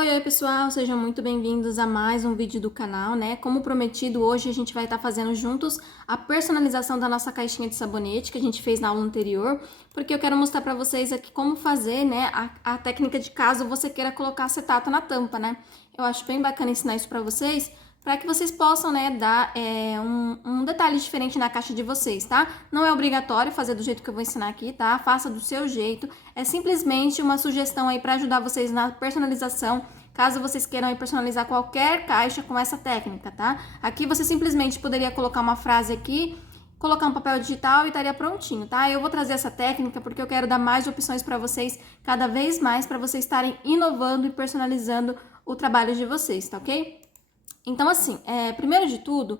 Oi, pessoal, sejam muito bem-vindos a mais um vídeo do canal, né? Como prometido, hoje a gente vai estar fazendo juntos a personalização da nossa caixinha de sabonete que a gente fez na aula anterior, porque eu quero mostrar para vocês aqui como fazer, né, a técnica de caso você queira colocar acetato na tampa, né? Eu acho bem bacana ensinar isso para que vocês possam, né, dar um detalhe diferente na caixa de vocês, tá? Não é obrigatório fazer do jeito que eu vou ensinar aqui, tá? Faça do seu jeito. É simplesmente uma sugestão aí para ajudar vocês na personalização, caso vocês queiram aí personalizar qualquer caixa com essa técnica, tá? Aqui você simplesmente poderia colocar uma frase aqui, colocar um papel digital e estaria prontinho, tá? Eu vou trazer essa técnica porque eu quero dar mais opções para vocês, cada vez mais, para vocês estarem inovando e personalizando o trabalho de vocês, tá ok? Então, assim, primeiro de tudo,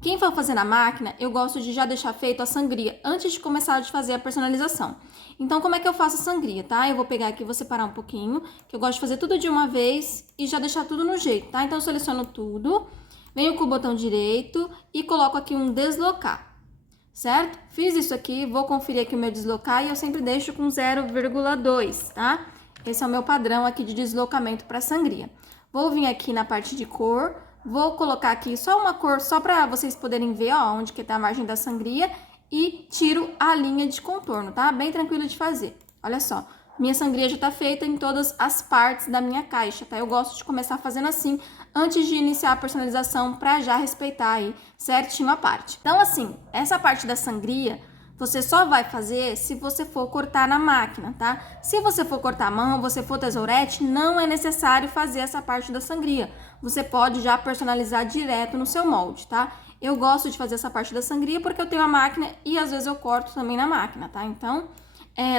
quem for fazer na máquina, eu gosto de já deixar feito a sangria antes de começar a fazer a personalização. Então, como é que eu faço a sangria, tá? Eu vou pegar aqui, vou separar um pouquinho, que eu gosto de fazer tudo de uma vez e já deixar tudo no jeito, tá? Então, eu seleciono tudo, venho com o botão direito e coloco aqui um deslocar, certo? Fiz isso aqui, vou conferir aqui o meu deslocar e eu sempre deixo com 0,2, tá? Esse é o meu padrão aqui de deslocamento para sangria. Vou vir aqui na parte de cor, vou colocar aqui só uma cor, só para vocês poderem ver, ó, onde que tá a margem da sangria e tiro a linha de contorno, tá? Bem tranquilo de fazer. Olha só, minha sangria já tá feita em todas as partes da minha caixa, tá? Eu gosto de começar fazendo assim, antes de iniciar a personalização, para já respeitar aí certinho a parte. Então, assim, essa parte da sangria você só vai fazer se você for cortar na máquina, tá? Se você for cortar a mão, você for tesourete, não é necessário fazer essa parte da sangria. Você pode já personalizar direto no seu molde, tá? Eu gosto de fazer essa parte da sangria porque eu tenho a máquina e às vezes eu corto também na máquina, tá? Então,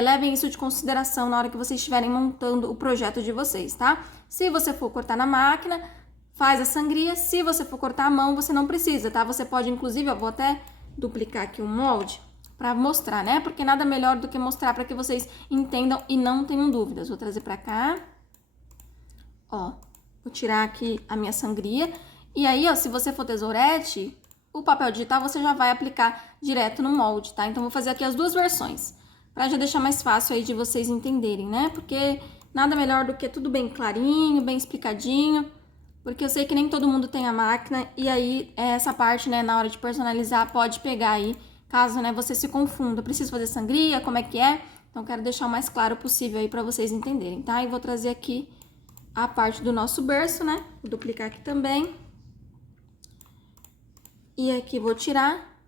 levem isso de consideração na hora que vocês estiverem montando o projeto de vocês, tá? Se você for cortar na máquina, faz a sangria. Se você for cortar a mão, você não precisa, tá? Você pode, inclusive, eu vou até duplicar aqui o molde para mostrar, né? Porque nada melhor do que mostrar para que vocês entendam e não tenham dúvidas. Vou trazer para cá. Ó, vou tirar aqui a minha sangria. E aí, ó, se você for tesourete, o papel digital você já vai aplicar direto no molde, tá? Então, vou fazer aqui as duas versões, para já deixar mais fácil aí de vocês entenderem, né? Porque nada melhor do que tudo bem clarinho, bem explicadinho. Porque eu sei que nem todo mundo tem a máquina. E aí, essa parte, né, na hora de personalizar, pode pegar aí, caso, né, você se confunda, preciso fazer sangria, como é que é? Então, quero deixar o mais claro possível aí para vocês entenderem, tá? E vou trazer aqui a parte do nosso berço, né? Vou duplicar aqui também. E aqui vou tirar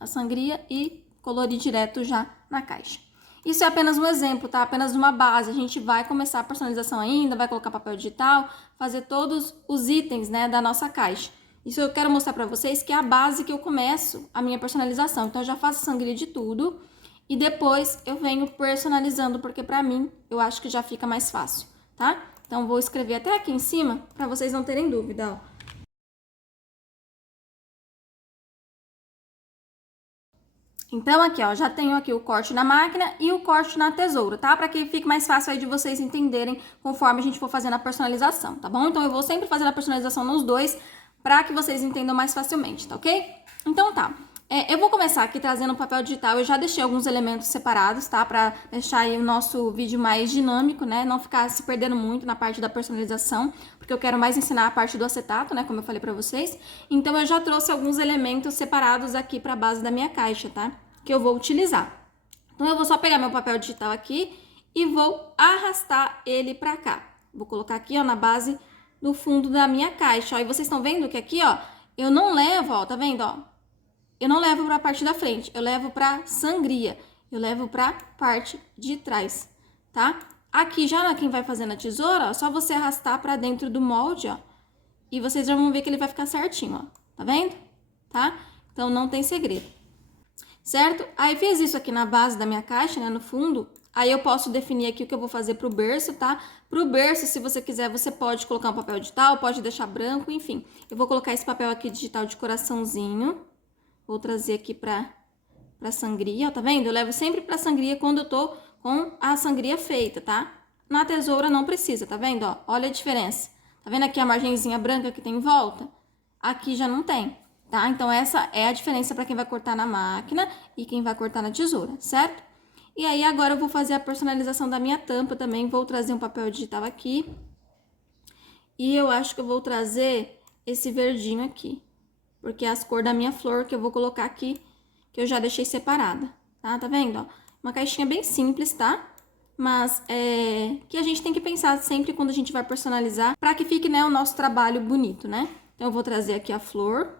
a sangria e colorir direto já na caixa. Isso é apenas um exemplo, tá? Apenas uma base. A gente vai começar a personalização ainda, vai colocar papel digital, fazer todos os itens, né, da nossa caixa. Isso eu quero mostrar pra vocês que é a base que eu começo a minha personalização. Então, eu já faço sangria de tudo e depois eu venho personalizando, porque pra mim, eu acho que já fica mais fácil, tá? Então, vou escrever até aqui em cima pra vocês não terem dúvida, ó. Então, aqui, ó, já tenho aqui o corte na máquina e o corte na tesoura, tá? Pra que fique mais fácil aí de vocês entenderem conforme a gente for fazendo a personalização, tá bom? Então, eu vou sempre fazer a personalização nos dois, para que vocês entendam mais facilmente, tá ok? Então tá, eu vou começar aqui trazendo o papel digital. Eu já deixei alguns elementos separados, tá? Para deixar aí o nosso vídeo mais dinâmico, né? Não ficar se perdendo muito na parte da personalização, porque eu quero mais ensinar a parte do acetato, né? Como eu falei para vocês. Então eu já trouxe alguns elementos separados aqui para a base da minha caixa, tá? Que eu vou utilizar. Então eu vou só pegar meu papel digital aqui e vou arrastar ele para cá. Vou colocar aqui, ó, na base no fundo da minha caixa, ó. E vocês estão vendo que aqui, ó, eu não levo, ó, tá vendo, ó? Eu não levo pra parte da frente, eu levo pra sangria, eu levo pra parte de trás, tá? Aqui já quem vai fazer na tesoura, ó, só você arrastar pra dentro do molde, ó. E vocês já vão ver que ele vai ficar certinho, ó. Tá vendo? Tá? Então, não tem segredo. Certo? Aí, fiz isso aqui na base da minha caixa, né, no fundo. Aí eu posso definir aqui o que eu vou fazer pro berço, tá? Pro berço, se você quiser, você pode colocar um papel digital, pode deixar branco, enfim. Eu vou colocar esse papel aqui digital de coraçãozinho. Vou trazer aqui pra sangria, ó, tá vendo? Eu levo sempre pra sangria quando eu tô com a sangria feita, tá? Na tesoura não precisa, tá vendo, ó? Olha a diferença. Tá vendo aqui a margenzinha branca que tem em volta? Aqui já não tem, tá? Então, essa é a diferença pra quem vai cortar na máquina e quem vai cortar na tesoura, certo? E aí, agora eu vou fazer a personalização da minha tampa também. Vou trazer um papel digital aqui. E eu acho que eu vou trazer esse verdinho aqui, porque é as cores da minha flor que eu vou colocar aqui, que eu já deixei separada, tá? Tá vendo, ó? Uma caixinha bem simples, tá? Mas que a gente tem que pensar sempre quando a gente vai personalizar, para que fique, né, o nosso trabalho bonito, né? Então, eu vou trazer aqui a flor,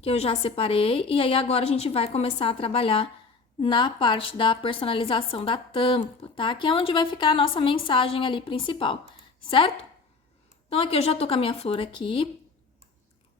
que eu já separei, e aí agora a gente vai começar a trabalhar na parte da personalização da tampa, tá? Que é onde vai ficar a nossa mensagem ali principal, certo? Então, aqui eu já tô com a minha flor aqui.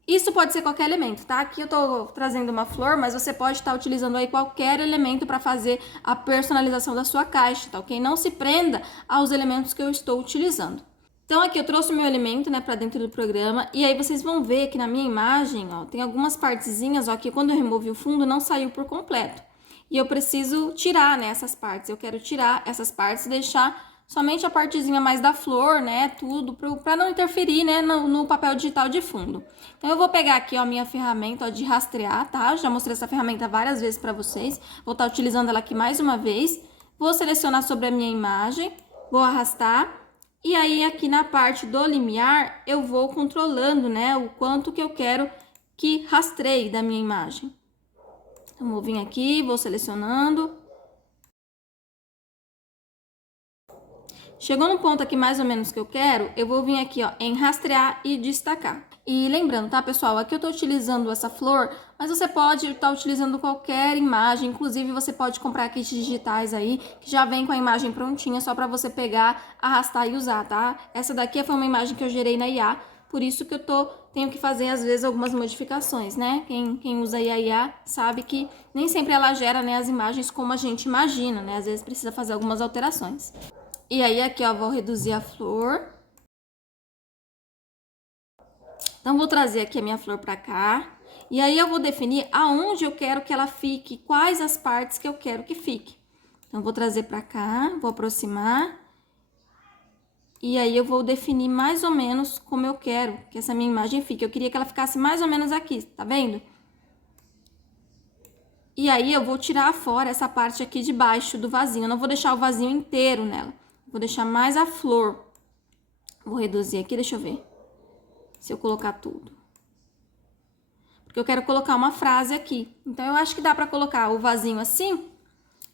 Isso pode ser qualquer elemento, tá? Aqui eu tô trazendo uma flor, mas você pode estar utilizando aí qualquer elemento para fazer a personalização da sua caixa, tá ok? Não se prenda aos elementos que eu estou utilizando. Então, aqui eu trouxe o meu elemento, né, para dentro do programa, e aí vocês vão ver que na minha imagem, ó, tem algumas partezinhas, ó, que quando eu removi o fundo não saiu por completo. E eu preciso tirar, né, essas partes. Eu quero tirar essas partes e deixar somente a partezinha mais da flor, né, tudo, para não interferir, né, no papel digital de fundo. Então, eu vou pegar aqui, ó, a minha ferramenta, ó, de rastrear, tá? Eu já mostrei essa ferramenta várias vezes para vocês. Vou estar utilizando ela aqui mais uma vez. Vou selecionar sobre a minha imagem, vou arrastar. E aí, aqui na parte do limiar, eu vou controlando, né, o quanto que eu quero que rastreie da minha imagem. Então, vou vir aqui, vou selecionando. Chegou no ponto aqui mais ou menos que eu quero, eu vou vir aqui, ó, em rastrear e destacar. E lembrando, tá, pessoal, aqui eu tô utilizando essa flor, mas você pode estar utilizando qualquer imagem, inclusive você pode comprar kits digitais aí, que já vem com a imagem prontinha, só pra você pegar, arrastar e usar, tá? Essa daqui foi uma imagem que eu gerei na IA, por isso que tenho que fazer, às vezes, algumas modificações, né? Quem usa a IA sabe que nem sempre ela gera, né, as imagens como a gente imagina, né? Às vezes precisa fazer algumas alterações. E aí, aqui, ó, vou reduzir a flor. Então, vou trazer aqui a minha flor pra cá. E aí, eu vou definir aonde eu quero que ela fique, quais as partes que eu quero que fique. Então, vou trazer pra cá, vou aproximar. E aí, eu vou definir mais ou menos como eu quero que essa minha imagem fique. Eu queria que ela ficasse mais ou menos aqui, tá vendo? E aí, eu vou tirar fora essa parte aqui de baixo do vasinho. Eu não vou deixar o vasinho inteiro nela. Vou deixar mais a flor. Vou reduzir aqui, deixa eu ver se eu colocar tudo. Porque eu quero colocar uma frase aqui. Então, eu acho que dá pra colocar o vasinho assim.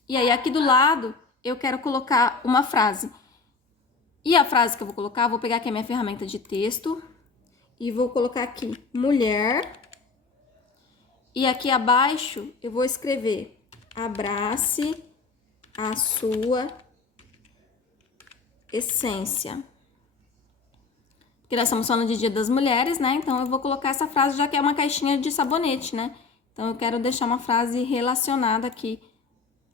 E aí, aqui do lado, eu quero colocar uma frase. E a frase que eu vou colocar, vou pegar aqui a minha ferramenta de texto. E vou colocar aqui, mulher. E aqui abaixo, eu vou escrever, abrace a sua essência. Porque nós estamos falando de Dia das Mulheres, né? Então, eu vou colocar essa frase, já que é uma caixinha de sabonete, né? Então, eu quero deixar uma frase relacionada aqui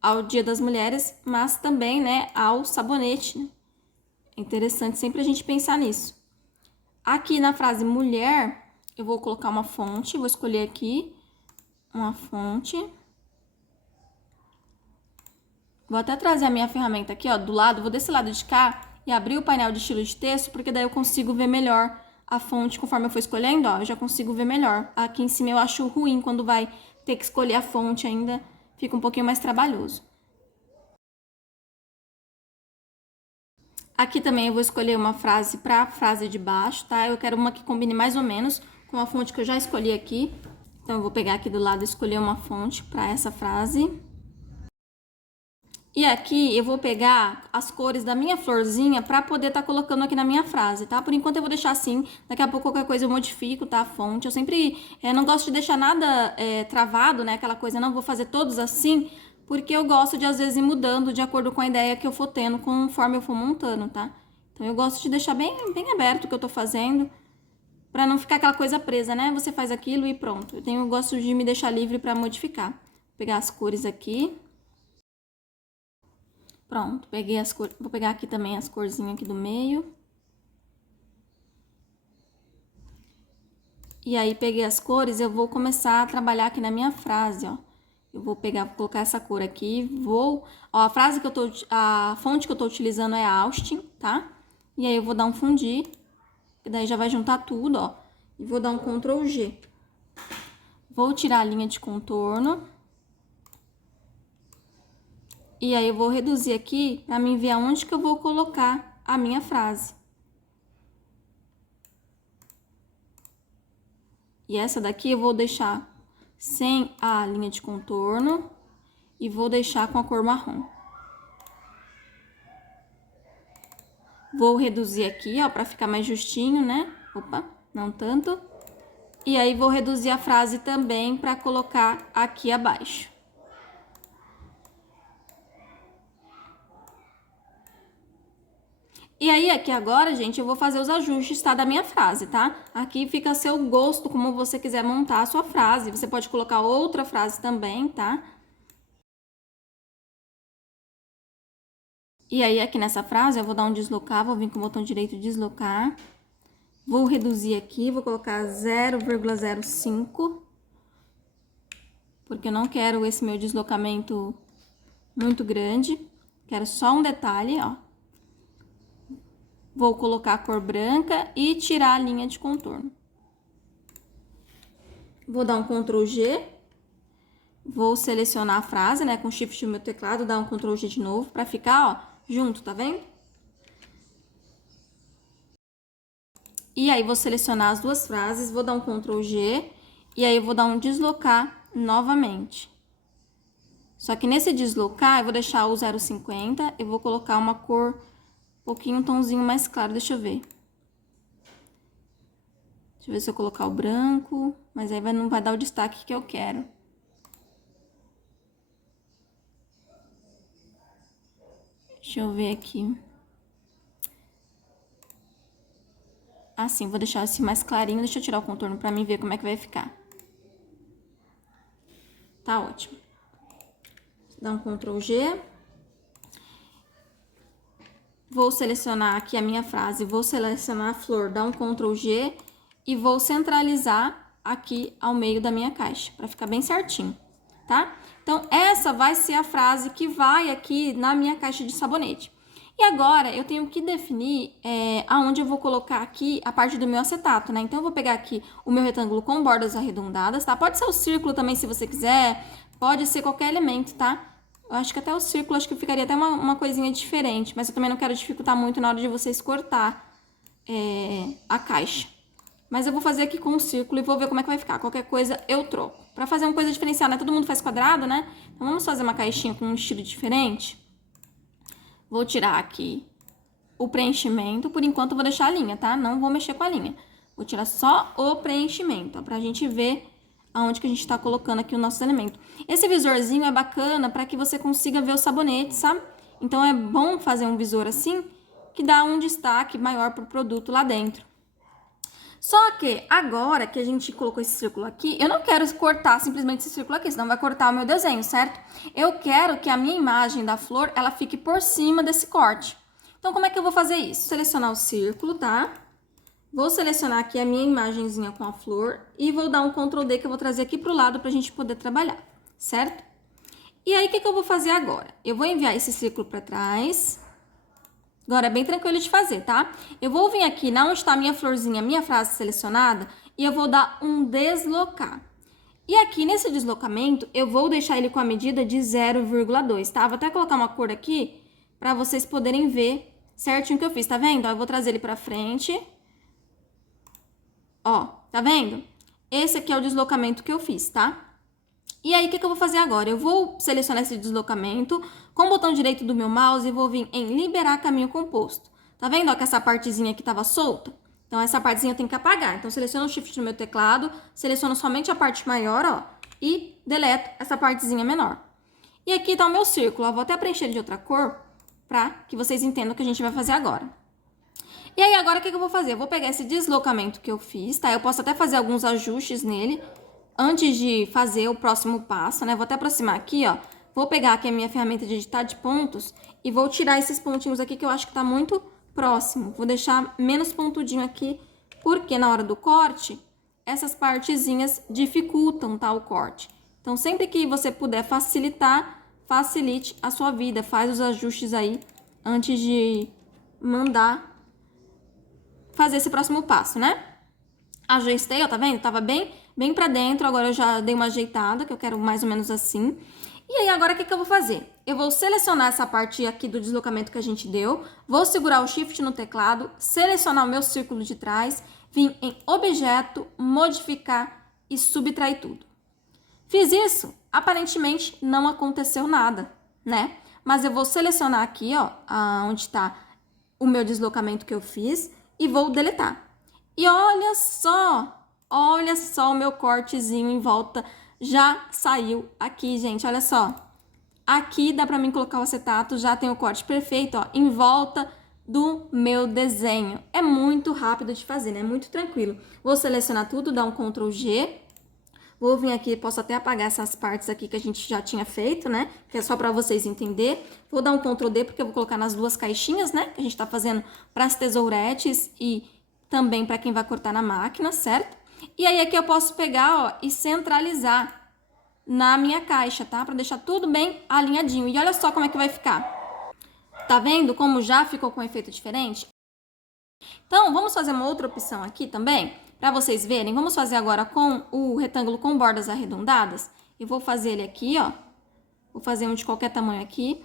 ao Dia das Mulheres, mas também, né, ao sabonete, né? É interessante sempre a gente pensar nisso. Aqui na frase mulher, eu vou colocar uma fonte, vou escolher aqui uma fonte. Vou até trazer a minha ferramenta aqui, ó, do lado, vou desse lado de cá e abrir o painel de estilo de texto, porque daí eu consigo ver melhor a fonte conforme eu for escolhendo, ó, eu já consigo ver melhor. Aqui em cima eu acho ruim quando vai ter que escolher a fonte ainda, fica um pouquinho mais trabalhoso. Aqui também eu vou escolher uma frase para a frase de baixo, tá? Eu quero uma que combine mais ou menos com a fonte que eu já escolhi aqui. Então, eu vou pegar aqui do lado e escolher uma fonte para essa frase. E aqui eu vou pegar as cores da minha florzinha para poder estar colocando aqui na minha frase, tá? Por enquanto eu vou deixar assim, daqui a pouco qualquer coisa eu modifico, tá? A fonte. Eu sempre não gosto de deixar nada travado, né? Aquela coisa, não vou fazer todos assim, porque eu gosto de às vezes ir mudando de acordo com a ideia que eu for tendo, conforme eu for montando, tá? Então eu gosto de deixar bem aberto o que eu tô fazendo, para não ficar aquela coisa presa, né? Você faz aquilo e pronto. Eu gosto de me deixar livre para modificar. Vou pegar as cores aqui. Pronto, peguei as cores. Vou pegar aqui também as corzinhas aqui do meio. E aí, peguei as cores, eu vou começar a trabalhar aqui na minha frase, ó. Eu vou pegar, vou colocar essa cor aqui, vou... Ó, a fonte que eu tô utilizando é a Austin, tá? E aí, eu vou dar um fundir, e daí já vai juntar tudo, ó. E vou dar um Ctrl G. Vou tirar a linha de contorno. E aí, eu vou reduzir aqui pra mim ver aonde que eu vou colocar a minha frase. E essa daqui eu vou deixar sem a linha de contorno e vou deixar com a cor marrom. Vou reduzir aqui, ó, pra ficar mais justinho, né? Opa, não tanto. E aí, vou reduzir a frase também pra colocar aqui abaixo. E aí, aqui agora, gente, eu vou fazer os ajustes, tá, da minha frase, tá? Aqui fica a seu gosto, como você quiser montar a sua frase. Você pode colocar outra frase também, tá? E aí, aqui nessa frase, eu vou dar um deslocar, vou vir com o botão direito deslocar. Vou reduzir aqui, vou colocar 0,05. Porque eu não quero esse meu deslocamento muito grande. Quero só um detalhe, ó. Vou colocar a cor branca e tirar a linha de contorno. Vou dar um Ctrl G. Vou selecionar a frase, né, com Shift no meu teclado, dar um Ctrl G de novo pra ficar, ó, junto, tá vendo? E aí, vou selecionar as duas frases, vou dar um Ctrl G e aí eu vou dar um deslocar novamente. Só que nesse deslocar, eu vou deixar o 0,50, eu vou colocar uma cor um pouquinho, um tomzinho mais claro, deixa eu ver. Deixa eu ver se eu colocar o branco, mas aí não vai dar o destaque que eu quero. Deixa eu ver aqui. Assim, vou deixar assim mais clarinho. Deixa eu tirar o contorno pra mim ver como é que vai ficar. Tá ótimo. Dá um Ctrl G. Vou selecionar aqui a minha frase, vou selecionar a flor, dar um Ctrl G e vou centralizar aqui ao meio da minha caixa, pra ficar bem certinho, tá? Então, essa vai ser a frase que vai aqui na minha caixa de sabonete. E agora, eu tenho que definir aonde eu vou colocar aqui a parte do meu acetato, né? Então, eu vou pegar aqui o meu retângulo com bordas arredondadas, tá? Pode ser o círculo também, se você quiser. Pode ser qualquer elemento, tá? Eu acho que até o círculo, acho que ficaria até uma coisinha diferente. Mas eu também não quero dificultar muito na hora de vocês cortar a caixa. Mas eu vou fazer aqui com o círculo e vou ver como é que vai ficar. Qualquer coisa, eu troco. Pra fazer uma coisa diferenciada, né? Todo mundo faz quadrado, né? Então, vamos fazer uma caixinha com um estilo diferente. Vou tirar aqui o preenchimento. Por enquanto, eu vou deixar a linha, tá? Não vou mexer com a linha. Vou tirar só o preenchimento, ó, pra gente ver aonde que a gente tá colocando aqui o nosso elemento. Esse visorzinho é bacana pra que você consiga ver o sabonete, sabe? Então, é bom fazer um visor assim, que dá um destaque maior pro produto lá dentro. Só que agora que a gente colocou esse círculo aqui, eu não quero cortar simplesmente esse círculo aqui, senão vai cortar o meu desenho, certo? Eu quero que a minha imagem da flor, ela fique por cima desse corte. Então, como é que eu vou fazer isso? Selecionar o círculo, tá? Vou selecionar aqui a minha imagenzinha com a flor e vou dar um Ctrl D que eu vou trazer aqui pro lado pra gente poder trabalhar, certo? E aí, o que eu vou fazer agora? Eu vou enviar esse círculo pra trás. Agora, é bem tranquilo de fazer, tá? Eu vou vir aqui na onde está a minha florzinha, minha frase selecionada, e eu vou dar um deslocar. E aqui, nesse deslocamento, eu vou deixar ele com a medida de 0,2, tá? Vou até colocar uma cor aqui, para vocês poderem ver certinho o que eu fiz, tá vendo? Ó, eu vou trazer ele pra frente. Ó, tá vendo? Esse aqui é o deslocamento que eu fiz, tá? E aí, o que eu vou fazer agora? Eu vou selecionar esse deslocamento com o botão direito do meu mouse e vou vir em liberar caminho composto. Tá vendo, ó, que essa partezinha aqui tava solta? Então, essa partezinha eu tenho que apagar. Então, seleciono o Shift no meu teclado, seleciono somente a parte maior, ó, e deleto essa partezinha menor. E aqui tá o meu círculo, ó, vou até preencher de outra cor pra que vocês entendam o que a gente vai fazer agora. E aí, agora, o que eu vou fazer? Eu vou pegar esse deslocamento que eu fiz, tá? Eu posso até fazer alguns ajustes nele antes de fazer o próximo passo, né? Vou até aproximar aqui, ó. Vou pegar aqui a minha ferramenta de editar de pontos e vou tirar esses pontinhos aqui que eu acho que tá muito próximo. Vou deixar menos pontudinho aqui, porque na hora do corte, essas partezinhas dificultam, tá, o corte. Então, sempre que você puder facilitar, facilite a sua vida. Faz os ajustes aí antes de mandar fazer esse próximo passo, né? Ajustei, ó, tá vendo? Tava bem pra dentro, agora eu já dei uma ajeitada, que eu quero mais ou menos assim. E aí, agora, o que eu vou fazer? Eu vou selecionar essa parte aqui do deslocamento que a gente deu, vou segurar o Shift no teclado, selecionar o meu círculo de trás, vir em Objeto, Modificar, e subtrair tudo. Fiz isso, aparentemente não aconteceu nada, né? Mas eu vou selecionar aqui, ó, onde está o meu deslocamento que eu fiz e vou deletar. E olha só o meu cortezinho em volta já saiu aqui, gente, olha só. Aqui dá pra mim colocar o acetato, já tem o corte perfeito, ó, em volta do meu desenho. É muito rápido de fazer, né? Muito tranquilo. Vou selecionar tudo, dar um Ctrl G. Vou vir aqui, posso até apagar essas partes aqui que a gente já tinha feito, né? Que é só para vocês entenderem. Vou dar um Ctrl D porque eu vou colocar nas duas caixinhas, né? Que a gente tá fazendo para as tesouretes e também para quem vai cortar na máquina, certo? E aí aqui eu posso pegar, ó, e centralizar na minha caixa, tá? Para deixar tudo bem alinhadinho. E olha só como é que vai ficar. Tá vendo como já ficou com um efeito diferente? Então, vamos fazer uma outra opção aqui também, para vocês verem. Vamos fazer agora com o retângulo com bordas arredondadas. Eu vou fazer ele aqui, ó. Vou fazer um de qualquer tamanho aqui.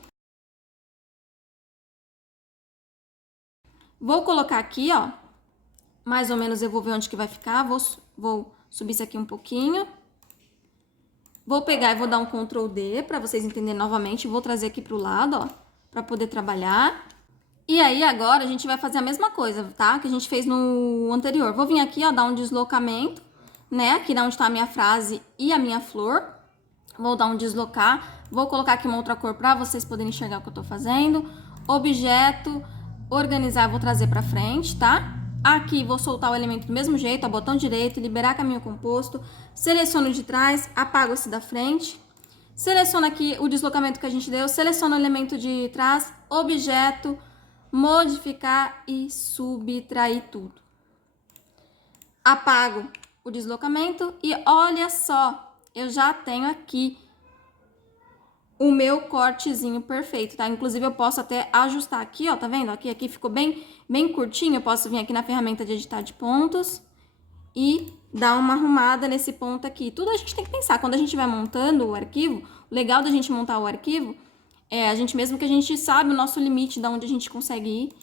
Vou colocar aqui, ó. Mais ou menos eu vou ver onde que vai ficar. Vou subir isso aqui um pouquinho. Vou pegar e vou dar um Ctrl D para vocês entenderem novamente. Vou trazer aqui pro lado, ó, para poder trabalhar. E aí, agora, a gente vai fazer a mesma coisa, tá? Que a gente fez no anterior. Vou vir aqui, ó, dar um deslocamento, né? Aqui onde tá a minha frase e a minha flor. Vou dar um deslocar. Vou colocar aqui uma outra cor pra vocês poderem enxergar o que eu tô fazendo. Objeto, organizar, vou trazer pra frente, tá? Aqui, vou soltar o elemento do mesmo jeito, ó, botão direito, liberar caminho composto. Seleciono de trás, apago esse da frente. Seleciono aqui o deslocamento que a gente deu. Seleciono o elemento de trás, objeto, modificar e subtrair tudo. Apago o deslocamento e olha só, eu já tenho aqui o meu cortezinho perfeito, tá? Inclusive eu posso até ajustar aqui, ó, tá vendo? Aqui ficou bem curtinho, eu posso vir aqui na ferramenta de editar de pontos e dar uma arrumada nesse ponto aqui. Tudo a gente tem que pensar, quando a gente vai montando o arquivo, o legal da gente montar o arquivo é a gente mesmo que a gente sabe o nosso limite, de onde a gente consegue ir.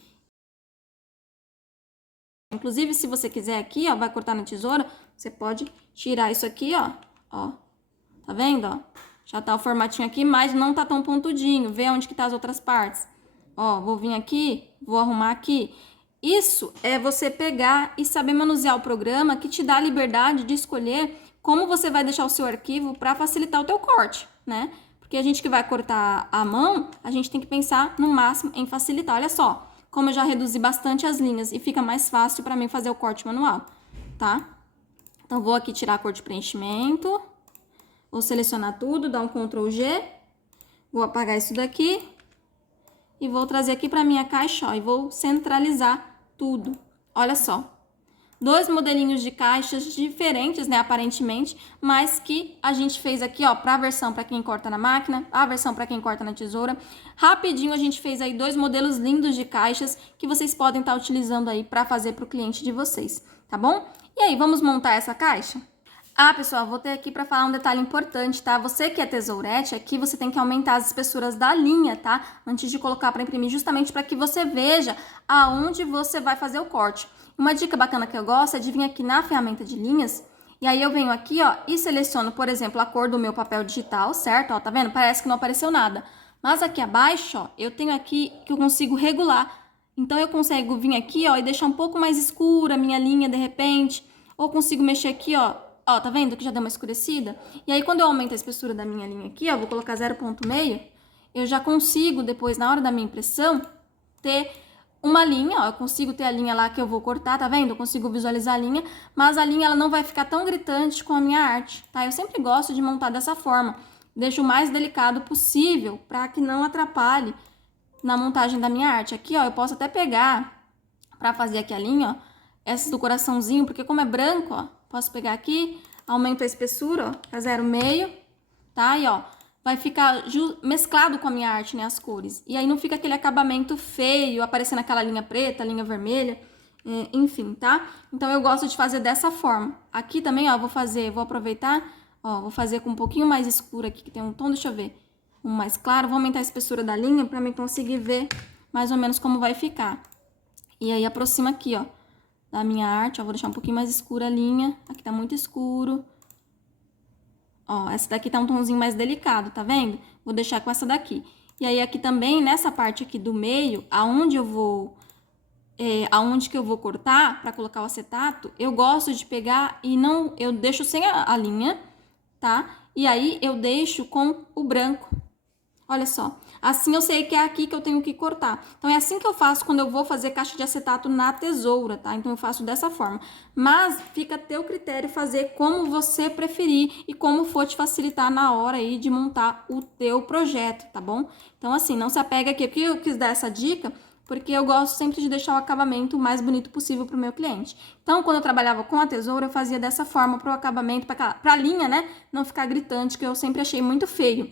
Inclusive, se você quiser aqui, ó, vai cortar na tesoura, você pode tirar isso aqui, ó. Tá vendo, ó? Já tá o formatinho aqui, mas não tá tão pontudinho. Vê onde que tá as outras partes. Ó, vou vir aqui, vou arrumar aqui. Isso é você pegar e saber manusear o programa que te dá a liberdade de escolher como você vai deixar o seu arquivo para facilitar o teu corte, né? Porque a gente que vai cortar à mão, a gente tem que pensar no máximo em facilitar. Olha só, como eu já reduzi bastante as linhas e fica mais fácil para mim fazer o corte manual, tá? Então, vou aqui tirar a cor de preenchimento. Vou selecionar tudo, dar um Ctrl G. Vou apagar isso daqui. E vou trazer aqui para minha caixa, ó, e vou centralizar tudo. Olha só. Dois modelinhos de caixas diferentes, né, aparentemente, mas que a gente fez aqui, ó, para a versão para quem corta na máquina, a versão para quem corta na tesoura. Rapidinho a gente fez aí dois modelos lindos de caixas que vocês podem estar utilizando aí para fazer para o cliente de vocês, tá bom? E aí, vamos montar essa caixa? Ah, pessoal, vou ter aqui para falar um detalhe importante, tá? Você que é tesourete, aqui você tem que aumentar as espessuras da linha, tá? Antes de colocar para imprimir, justamente para que você veja aonde você vai fazer o corte. Uma dica bacana que eu gosto é de vir aqui na ferramenta de linhas, e aí eu venho aqui, ó, e seleciono, por exemplo, a cor do meu papel digital, certo? Ó, tá vendo? Parece que não apareceu nada. Mas aqui abaixo, ó, eu tenho aqui que eu consigo regular. Então, eu consigo vir aqui, ó, e deixar um pouco mais escura a minha linha, de repente. Ou consigo mexer aqui, ó, tá vendo que já deu uma escurecida? E aí, quando eu aumento a espessura da minha linha aqui, ó, vou colocar 0,5, eu já consigo, depois, na hora da minha impressão, ter uma linha, ó, eu consigo ter a linha lá que eu vou cortar, tá vendo? Eu consigo visualizar a linha, mas a linha ela não vai ficar tão gritante com a minha arte, tá? Eu sempre gosto de montar dessa forma, deixo o mais delicado possível para que não atrapalhe na montagem da minha arte. Aqui, ó, eu posso até pegar para fazer aqui a linha, ó, essa do coraçãozinho, porque como é branco, ó, posso pegar aqui, aumento a espessura, ó, pra 0,5, tá? E, ó, vai ficar mesclado com a minha arte, né, as cores. E aí não fica aquele acabamento feio, aparecendo aquela linha preta, linha vermelha, enfim, tá? Então, eu gosto de fazer dessa forma. Aqui também, ó, vou aproveitar, ó, vou fazer com um pouquinho mais escuro aqui, que tem um tom, deixa eu ver, um mais claro. Vou aumentar a espessura da linha pra mim conseguir ver mais ou menos como vai ficar. E aí, aproxima aqui, ó, da minha arte, ó, vou deixar um pouquinho mais escura a linha. Aqui tá muito escuro. Ó, essa daqui tá um tomzinho mais delicado, tá vendo? Vou deixar com essa daqui. E aí, aqui também, nessa parte aqui do meio, aonde que eu vou cortar para colocar o acetato, eu gosto de pegar e não, eu deixo sem a linha, tá? E aí, eu deixo com o branco. Olha só, assim eu sei que é aqui que eu tenho que cortar. Então, é assim que eu faço quando eu vou fazer caixa de acetato na tesoura, tá? Então, eu faço dessa forma. Mas fica a teu critério fazer como você preferir e como for te facilitar na hora aí de montar o teu projeto, tá bom? Então, assim, não se apega aqui. Aqui eu quis dar essa dica porque eu gosto sempre de deixar o acabamento o mais bonito possível para o meu cliente. Então, quando eu trabalhava com a tesoura, eu fazia dessa forma para o acabamento, para a linha, né, não ficar gritante, que eu sempre achei muito feio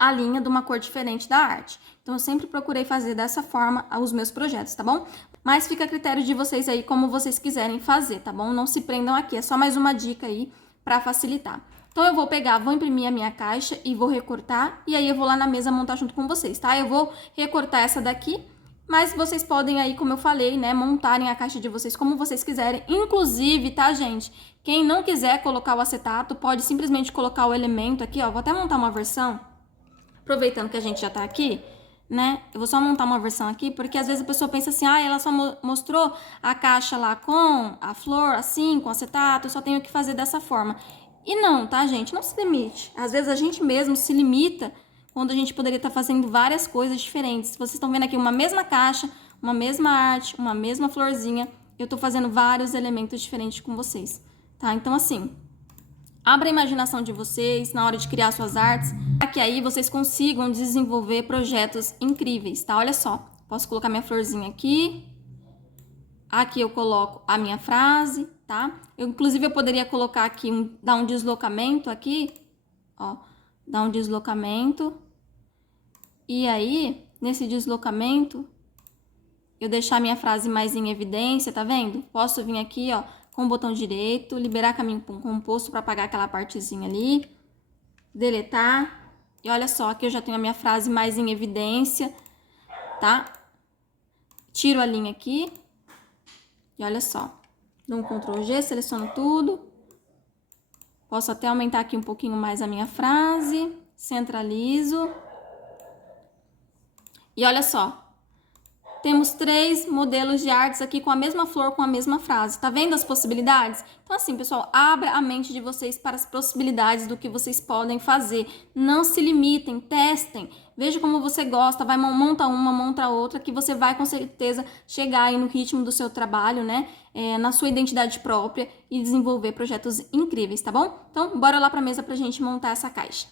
a linha de uma cor diferente da arte. Então, eu sempre procurei fazer dessa forma os meus projetos, tá bom? Mas fica a critério de vocês aí, como vocês quiserem fazer, tá bom? Não se prendam aqui, é só mais uma dica aí para facilitar. Então, eu vou pegar, vou imprimir a minha caixa e vou recortar, e aí eu vou lá na mesa montar junto com vocês, tá? Eu vou recortar essa daqui, mas vocês podem aí, como eu falei, né, montarem a caixa de vocês como vocês quiserem. Inclusive, tá, gente? Quem não quiser colocar o acetato, pode simplesmente colocar o elemento aqui, ó. Vou até montar uma versão. Aproveitando que a gente já tá aqui, né? Eu vou só montar uma versão aqui, porque às vezes a pessoa pensa assim, ah, ela só mostrou a caixa lá com a flor, assim, com acetato, eu só tenho que fazer dessa forma. E não, tá, gente? Não se limite. Às vezes a gente mesmo se limita quando a gente poderia estar fazendo várias coisas diferentes. Vocês estão vendo aqui uma mesma caixa, uma mesma arte, uma mesma florzinha, eu tô fazendo vários elementos diferentes com vocês, tá? Então, assim, abra a imaginação de vocês na hora de criar suas artes, para que aí vocês consigam desenvolver projetos incríveis, tá? Olha só, posso colocar minha florzinha aqui. Aqui eu coloco a minha frase, tá? Inclusive, eu poderia colocar aqui, dar um deslocamento aqui, ó. Dar um deslocamento. E aí, nesse deslocamento, eu deixar minha frase mais em evidência, tá vendo? Posso vir aqui, ó, com o botão direito, liberar caminho composto para apagar aquela partezinha ali, deletar. E olha só, aqui eu já tenho a minha frase mais em evidência, tá? Tiro a linha aqui. E olha só, dou um Ctrl G, seleciono tudo. Posso até aumentar aqui um pouquinho mais a minha frase, centralizo. E olha só, temos 3 modelos de artes aqui com a mesma flor, com a mesma frase. Tá vendo as possibilidades? Então, assim, pessoal, abra a mente de vocês para as possibilidades do que vocês podem fazer. Não se limitem, testem. Veja como você gosta, vai monta uma, monta outra, que você vai com certeza chegar aí no ritmo do seu trabalho, né? Na sua identidade própria e desenvolver projetos incríveis, tá bom? Então, bora lá pra mesa pra gente montar essa caixa.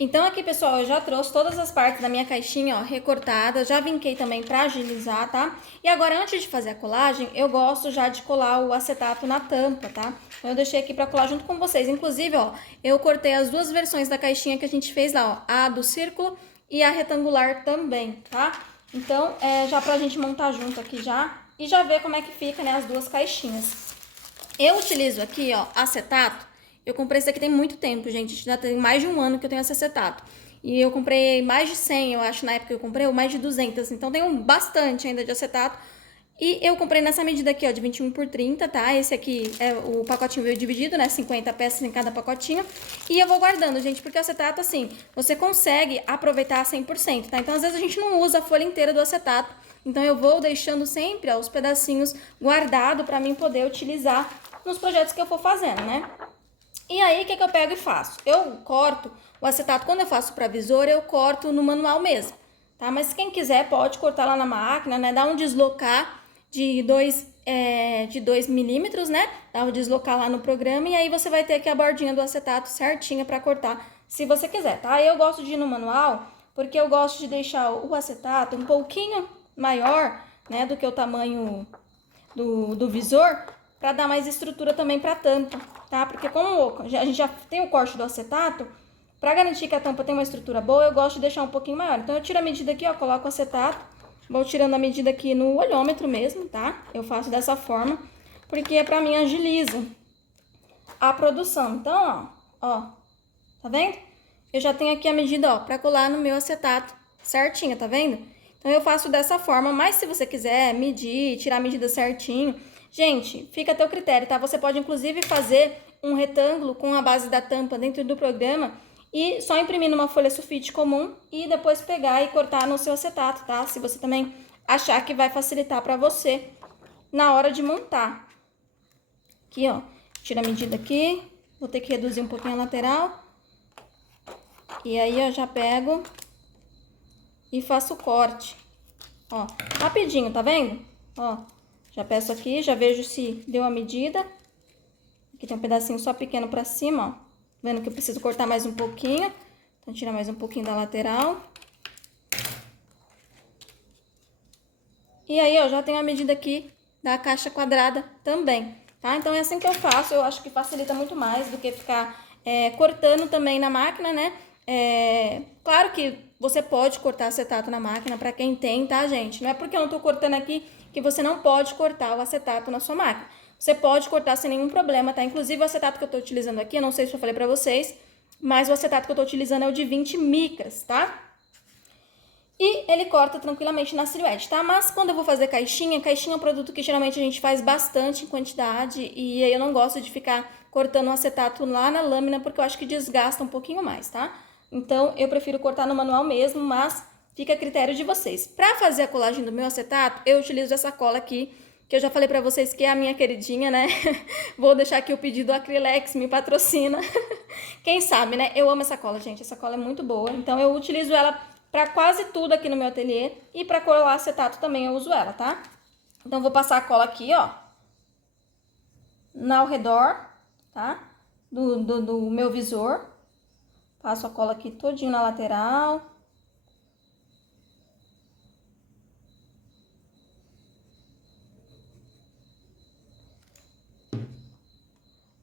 Então aqui, pessoal, eu já trouxe todas as partes da minha caixinha, ó, recortada, já vinquei também pra agilizar, tá? E agora, antes de fazer a colagem, eu gosto já de colar o acetato na tampa, tá? Então eu deixei aqui pra colar junto com vocês. Inclusive, ó, eu cortei as 2 versões da caixinha que a gente fez lá, ó, a do círculo e a retangular também, tá? Então, já pra gente montar junto aqui já e já ver como é que fica, né, as 2 caixinhas. Eu utilizo aqui, ó, acetato. Eu comprei esse aqui tem muito tempo, gente. Já tem mais de 1 ano que eu tenho esse acetato. E eu comprei mais de 100, eu acho, na época que eu comprei, ou mais de 200. Então, tenho bastante ainda de acetato. E eu comprei nessa medida aqui, ó, de 21 por 30, tá? Esse aqui, o pacotinho veio dividido, né? 50 peças em cada pacotinho. E eu vou guardando, gente, porque o acetato, assim, você consegue aproveitar 100%, tá? Então, às vezes, a gente não usa a folha inteira do acetato. Então, eu vou deixando sempre, ó, os pedacinhos guardados pra mim poder utilizar nos projetos que eu for fazendo, né? E aí, o que eu pego e faço? Eu corto o acetato, quando eu faço para visor, eu corto no manual mesmo, tá? Mas quem quiser pode cortar lá na máquina, né? Dá um deslocar de 2 milímetros, né? Dá um deslocar lá no programa e aí você vai ter aqui a bordinha do acetato certinha para cortar, se você quiser, tá? Eu gosto de ir no manual, porque eu gosto de deixar o acetato um pouquinho maior, né? Do que o tamanho do visor, para dar mais estrutura também para a tampa, tá? Porque como a gente já tem o corte do acetato, para garantir que a tampa tem uma estrutura boa, eu gosto de deixar um pouquinho maior. Então, eu tiro a medida aqui, ó, coloco o acetato, vou tirando a medida aqui no olhômetro mesmo, tá? Eu faço dessa forma, porque pra mim agiliza a produção. Então, ó, tá vendo? Eu já tenho aqui a medida, ó, pra colar no meu acetato certinho, tá vendo? Então, eu faço dessa forma, mas se você quiser medir, tirar a medida certinho, gente, fica a teu critério, tá? Você pode, inclusive, fazer um retângulo com a base da tampa dentro do programa e só imprimir numa folha sulfite comum e depois pegar e cortar no seu acetato, tá? Se você também achar que vai facilitar para você na hora de montar. Aqui, ó, tira a medida aqui, vou ter que reduzir um pouquinho a lateral. E aí eu já pego e faço o corte, ó, rapidinho, tá vendo? Ó, já peço aqui, já vejo se deu a medida. Aqui tem um pedacinho só pequeno pra cima, ó. Vendo que eu preciso cortar mais um pouquinho. Então, tira mais um pouquinho da lateral. E aí, ó, já tenho a medida aqui da caixa quadrada também, tá? Então, é assim que eu faço. Eu acho que facilita muito mais do que ficar cortando também na máquina, né? Claro que você pode cortar acetato na máquina pra quem tem, tá, gente? Não é porque eu não tô cortando aqui que você não pode cortar o acetato na sua máquina. Você pode cortar sem nenhum problema, tá? Inclusive o acetato que eu tô utilizando aqui, eu não sei se eu falei pra vocês, mas o acetato que eu tô utilizando é o de 20 micras, tá? E ele corta tranquilamente na silhuete, tá? Mas quando eu vou fazer caixinha é um produto que geralmente a gente faz bastante em quantidade e aí eu não gosto de ficar cortando o acetato lá na lâmina porque eu acho que desgasta um pouquinho mais, tá? Então eu prefiro cortar no manual mesmo, mas fica a critério de vocês. Pra fazer a colagem do meu acetato, eu utilizo essa cola aqui, que eu já falei pra vocês que é a minha queridinha, né? Vou deixar aqui o pedido, Acrylex me patrocina. Quem sabe, né? Eu amo essa cola, gente. Essa cola é muito boa. Então, eu utilizo ela pra quase tudo aqui no meu ateliê. E pra colar acetato também eu uso ela, tá? Então, vou passar a cola aqui, ó. Ao redor, tá? Do meu visor. Passo a cola aqui todinho na lateral.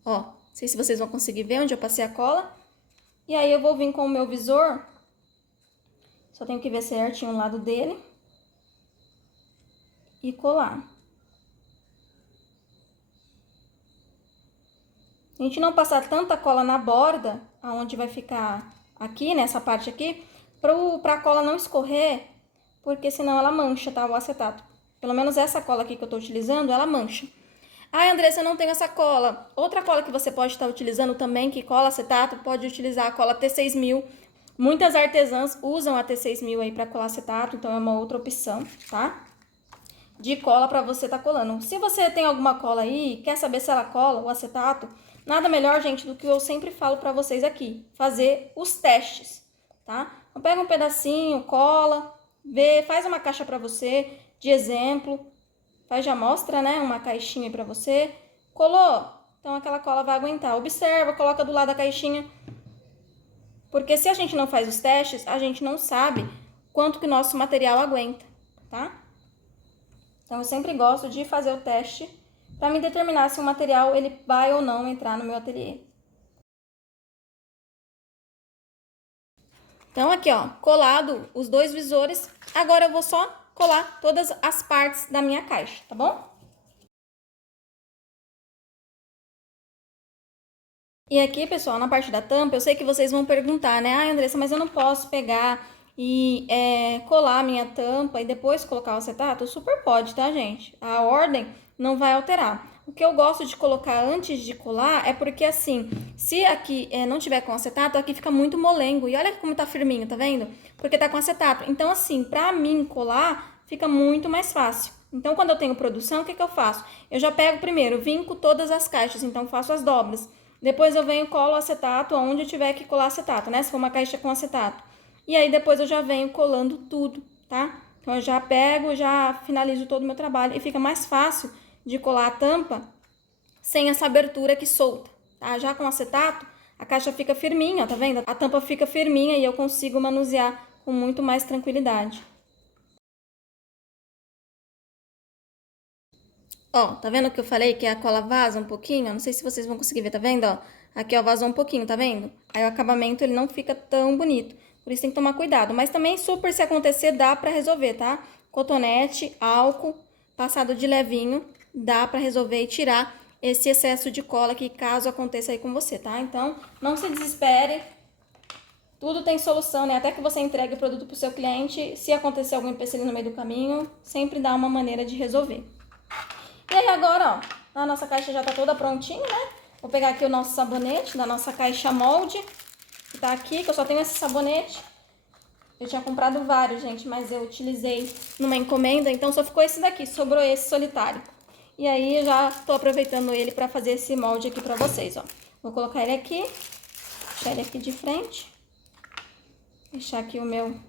Ó, não sei se vocês vão conseguir ver onde eu passei a cola. E aí eu vou vir com o meu visor. Só tenho que ver certinho o lado dele. E colar. A gente não passar tanta cola na borda, aonde vai ficar aqui, nessa parte aqui, pra cola não escorrer, porque senão ela mancha, tá, o acetato. Pelo menos essa cola aqui que eu tô utilizando, ela mancha. Ai, Andressa, eu não tenho essa cola. Outra cola que você pode estar utilizando também, que cola acetato, pode utilizar a cola T6000. Muitas artesãs usam a T6000 aí pra colar acetato, então é uma outra opção, tá? De cola pra você tá colando. Se você tem alguma cola aí, quer saber se ela cola o acetato, nada melhor, gente, do que eu sempre falo pra vocês aqui, fazer os testes, tá? Então, pega um pedacinho, cola, vê, faz uma caixa pra você, de exemplo, faz de amostra, né, uma caixinha pra você, colou, então aquela cola vai aguentar. Observa, coloca do lado da caixinha, porque se a gente não faz os testes, a gente não sabe quanto que nosso material aguenta, tá? Então, eu sempre gosto de fazer o teste para me determinar se o material ele vai ou não entrar no meu ateliê. Então, aqui, ó, colado os dois visores. Agora, eu vou só colar todas as partes da minha caixa, tá bom? E aqui, pessoal, na parte da tampa, eu sei que vocês vão perguntar, né? Ah, Andressa, mas eu não posso pegar e colar a minha tampa e depois colocar o acetato? Super pode, tá, gente? A ordem não vai alterar. O que eu gosto de colocar antes de colar é porque, assim, se aqui não tiver com acetato, aqui fica muito molengo. E olha como tá firminho, tá vendo? Porque tá com acetato. Então, assim, pra mim colar, fica muito mais fácil. Então, quando eu tenho produção, o que eu faço? Eu já pego primeiro, vinco todas as caixas, então faço as dobras. Depois eu venho e colo o acetato onde eu tiver que colar acetato, né? Se for uma caixa com acetato. E aí depois eu já venho colando tudo, tá? Então eu já pego, já finalizo todo o meu trabalho e fica mais fácil de colar a tampa sem essa abertura aqui solta, tá? Já com acetato, a caixa fica firminha, ó, tá vendo? A tampa fica firminha e eu consigo manusear com muito mais tranquilidade. Ó, tá vendo que eu falei que a cola vaza um pouquinho? Não sei se vocês vão conseguir ver, tá vendo, ó? Aqui, ó, vazou um pouquinho, tá vendo? Aí o acabamento, ele não fica tão bonito. Por isso tem que tomar cuidado. Mas também, super, se acontecer, dá pra resolver, tá? Cotonete, álcool, passado de levinho, dá pra resolver e tirar esse excesso de cola que caso aconteça aí com você, tá? Então, não se desespere. Tudo tem solução, né? Até que você entregue o produto pro seu cliente, se acontecer algum empecilho no meio do caminho, sempre dá uma maneira de resolver. E aí agora, ó, a nossa caixa já tá toda prontinha, né? Vou pegar aqui o nosso sabonete da nossa caixa molde, que tá aqui, que eu só tenho esse sabonete. Eu tinha comprado vários, gente, mas eu utilizei numa encomenda, então só ficou esse daqui, sobrou esse solitário. E aí eu já tô aproveitando ele pra fazer esse molde aqui pra vocês, ó. Vou colocar ele aqui, deixar ele aqui de frente. Deixar aqui o meu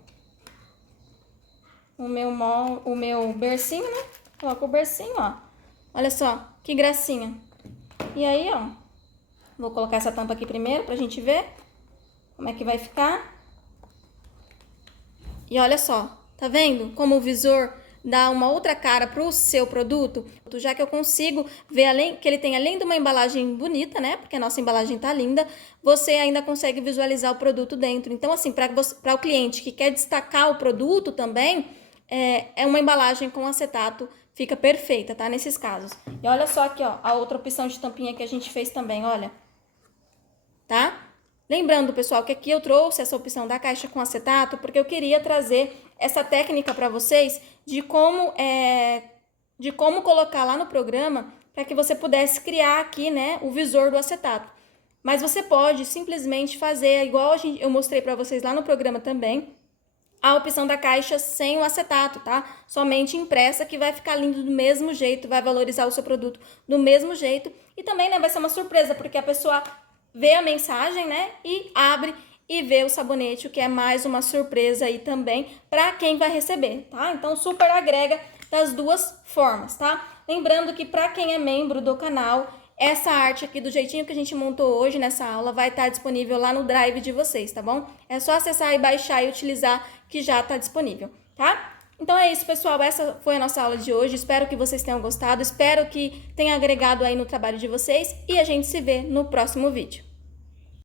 bercinho, né? Coloco o bercinho, ó. Olha só, que gracinha. E aí, ó, vou colocar essa tampa aqui primeiro pra gente ver como é que vai ficar. E olha só, tá vendo como o visor dá uma outra cara pro seu produto? Já que eu consigo ver que ele tem, além de uma embalagem bonita, né? Porque a nossa embalagem tá linda, você ainda consegue visualizar o produto dentro. Então, assim, para o cliente que quer destacar o produto também, é uma embalagem com acetato, fica perfeita, tá? Nesses casos. E olha só aqui, ó, a outra opção de tampinha que a gente fez também, olha. Tá? Lembrando, pessoal, que aqui eu trouxe essa opção da caixa com acetato porque eu queria trazer essa técnica para vocês de como colocar lá no programa para que você pudesse criar aqui, né, o visor do acetato. Mas você pode simplesmente fazer igual eu mostrei para vocês lá no programa também, a opção da caixa sem o acetato, tá? Somente impressa, que vai ficar lindo do mesmo jeito, vai valorizar o seu produto do mesmo jeito. E também, né, vai ser uma surpresa, porque a pessoa vê a mensagem, né, e abre e vê o sabonete, o que é mais uma surpresa aí também para quem vai receber, tá? Então, super agrega das duas formas, tá? Lembrando que para quem é membro do canal, essa arte aqui do jeitinho que a gente montou hoje nessa aula vai estar disponível lá no Drive de vocês, tá bom? É só acessar e baixar e utilizar que já está disponível, tá? Então é isso, pessoal, essa foi a nossa aula de hoje, espero que vocês tenham gostado, espero que tenha agregado aí no trabalho de vocês e a gente se vê no próximo vídeo.